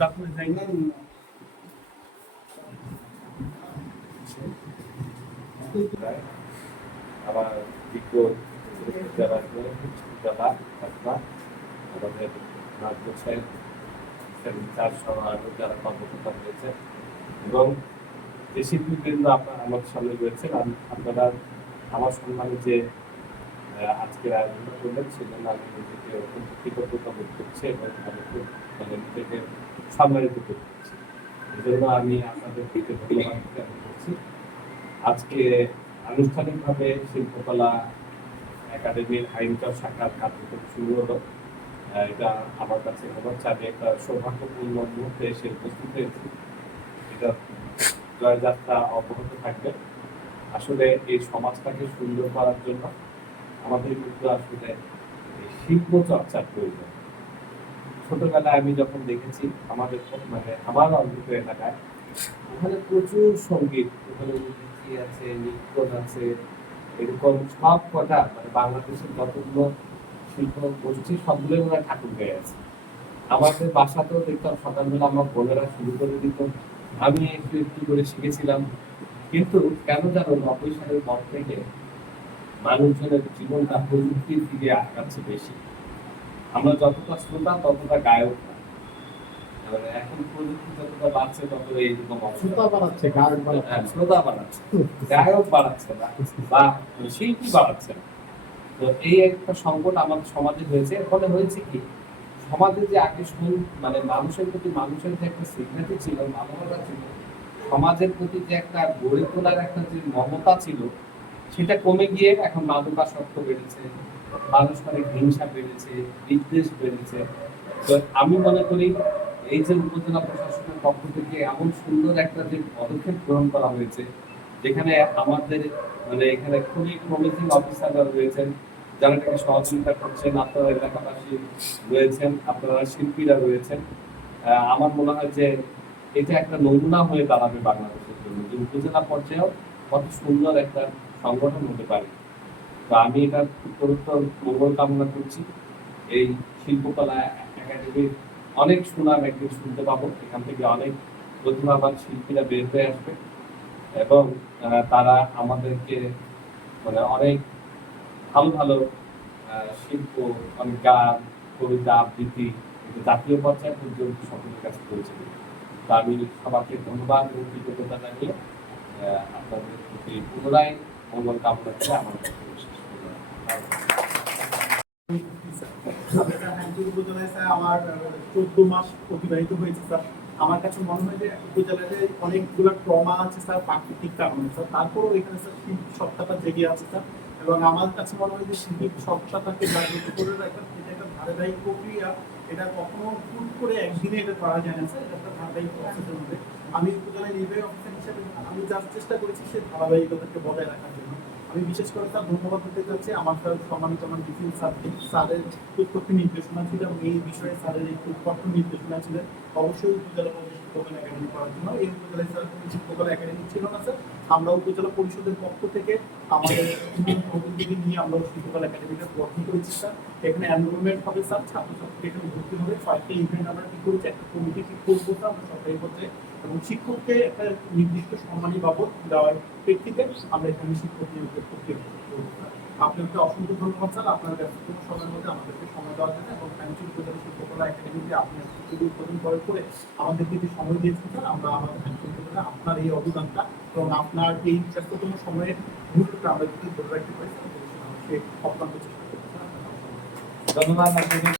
আমার বিজ্ঞ যারা যারা আমাদের নাজমুল সাহেব যারা কর্মকর্তা রয়েছে এবং যে শিল্পীবৃন্দ আমার সামনে রয়েছেন, আপনারা আমার সম্মানে যে আজকের আয়োজন করলেন সেজন্য আমি নিজেকে অত্যন্ত কৃতজ্ঞতা বোধ করছি এবং আমি খুব নিজেকে সম্মানিত বোধ করছি। এই জন্য আমি আপনাদের দিকে ধন্যবাদ জ্ঞাপন করছি। আজকে আনুষ্ঠানিকভাবে শিল্পকলা একাডেমির আইনচর শাখার কার্যক্রম শুরু হলো। এটা আমার কাছে মনে হচ্ছে আমি একটা সৌভাগ্যপূর্ণ মুহূর্তে এসে উপস্থিত হয়েছি। এটা জয়যাত্রা অব্যাহত থাকবে। আসলে এই সমাজটাকে সুন্দর করার জন্য আমাদের কিন্তু আসলে শিল্প চর্চার প্রয়োজন। ছোটবেলায় আমি যখন দেখেছি আমাদের আমার অন্তত এলাকায় ওখানে প্রচুর সঙ্গীত, ওখানে মূর্তি আছে, নৃত্য আছে, এরকম সব কটা বাংলাদেশের যতগুলো শিল্প গোষ্ঠী সবগুলো মনে হয় ঠাকুর গায়ে আছে। আমাদের বাসাতেও দেখতাম সকালবেলা আমার বোনেরা শুরু করে দিত, আমি একটু একটু করে শিখেছিলাম। কিন্তু কেন জানো 90 সালের পর থেকে মানুষজনের জীবনটা প্রযুক্তির দিকে আগাচ্ছে বেশি। আমরা যতটা শ্রোতা ততটা গায়ক না। এখন প্রযুক্তি যতটা বাড়ছে তত এইরকম শ্রোতা বাড়াচ্ছে, গায়ক বাড়াচ্ছে, শ্রোতা বাড়াচ্ছে, গায়ক বাড়াচ্ছে না বা শিল্পী বাড়াচ্ছে না। তো এই একটা সংকট আমাদের সমাজে হয়েছে। ফলে হয়েছে কি, সমাজে যে আগে মানুষের প্রতি মানুষের যে একটা সিগনেটি ছিল, ভালোবাসা ছিল, সমাজের প্রতি যে একটা গড়ে তোলার একটা যে মমতা ছিল, সেটা কমে গিয়ে এখন মাদকাসক্ত বেড়েছে, পারস্পরিক হিংসা বেড়েছে, বিদ্বেষ বেড়েছে। তো আমি মনে করি এই যে উপজেলা প্রশাসনের পক্ষ থেকে এমন সুন্দর একটা যে পদক্ষেপ গ্রহণ করা হয়েছে, যেখানে আমাদের এখানে খুবই প্রমিসিং অফিসাররা রয়েছেন যারা এটাকে সহযোগিতা করছেন, আপনারা এলাকাবাসী রয়েছেন, আপনারা শিল্পীরা রয়েছেন। আমার মনে হয় যে এটা একটা নমুনা হয়ে দাঁড়াবে বাংলাদেশের জন্য, যে উপজেলা পর্যায়েও কত সুন্দর একটা সংগঠন হতে পারে। তো আমি এটা উত্তরোত্তর মঙ্গল কামনা করছি। এই শিল্পকলা একাডেমির অনেক সুনাম একদিন শুনতে পাবো, এখান থেকে অনেক প্রতিভাবান শিল্পীরা বের হয়ে আসবে এবং তারা আমাদেরকে অনেক ভালো ভালো শিল্প, অনেক গান, কবিতা, আবৃত্তি জাতীয় পর্যায়ে পর্যন্ত সকলের কাছে পৌঁছে দেবে। তা আমি সবাইকে ধন্যবাদ এবং কৃতজ্ঞতা জানিয়ে আপনাদের প্রতি পুনরায় মঙ্গল কামনা করে আমার আমার 14 মাস অতিবাহিত হয়েছে স্যার। আমার কাছে মনে হয় যে উপজেলাতে অনেকগুলো ট্রমা আছে স্যার, প্রাকৃতিক কারণে স্যার, তারপরেও এখানে স্যার শিল্পী সত্তাটা জেগে আছে স্যার। এবং আমার কাছে মনে হয় যে শিল্পী সত্তাটাকে জাগ্রত করে রাখা এটা একটা ধারাবাহিক প্রক্রিয়া। এটা কখনো ফুল করে একদিনে এটা করা যায় না স্যার, এটা একটা ধারাবাহিক প্রসেসের মধ্যে। আমি উপজেলায় নির্বাহী অফিসার হিসেবে আমি যার চেষ্টা করেছি সেই ধারাবাহিকতাকে বজায় রাখার জন্য। আমি বিশেষ করে তার ধন্যবাদ দিতে চাচ্ছি আমার স্যার সম্মানিত আমার ডিসিএল স্যারের উৎপত্তি নির্দেশনা ছিল এবং এই বিষয়ে স্যারের একটু কঠোর নির্দেশনা ছিলেন অবশ্যই উপজেলা পরিষদ শিল্পকলা একাডেমি করার জন্য। এই উপজেলায় স্যার শিল্পকলা একাডেমি ছিল না স্যার, আমরা উপজেলা পরিষদের পক্ষ থেকে আমাদের প্রতিনিধি নিয়ে আমরা শিল্পকলা একাডেমিটা গঠন করেছি স্যার। এখানে এনরোলমেন্ট হবে স্যার, ছাত্রছাত্রী এখানে ভর্তি হবে, 5টা ইভেন্ট আমরা ঠিক করেছি, একটা কমিটি ঠিক করবো স্যার আমরা সরকারি পর্যায়ে, এবং শিক্ষককে একটা নির্দিষ্ট সম্মানী বাবদ দেওয়ার প্রেক্ষিতে আমরা এখানে শিক্ষক নিয়োগের প্রক্রিয়া করবো। আপনাকে অসংখ্য ধন্যবাদ স্যার, আপনার ব্যস্ততম সময়ের মধ্যে আমাদেরকে সময় দেওয়ার জন্য এবং ফ্যান্সি উপজেলা শিল্পকলা একাডেমিতে আপনি উদ্বোধন করার পরে আমাদেরকে যে সময় দিয়েছেন স্যার, আমরা আমাদের ফ্যান্সি উপজেলা আপনার এই অবদানটা এবং আপনার এই ব্যস্ততম সময়ের মুহূর্তটা আমরা যদি ধরে রাখতে পারি সে অত্যন্ত চেষ্টা করবো। ধন্যবাদ।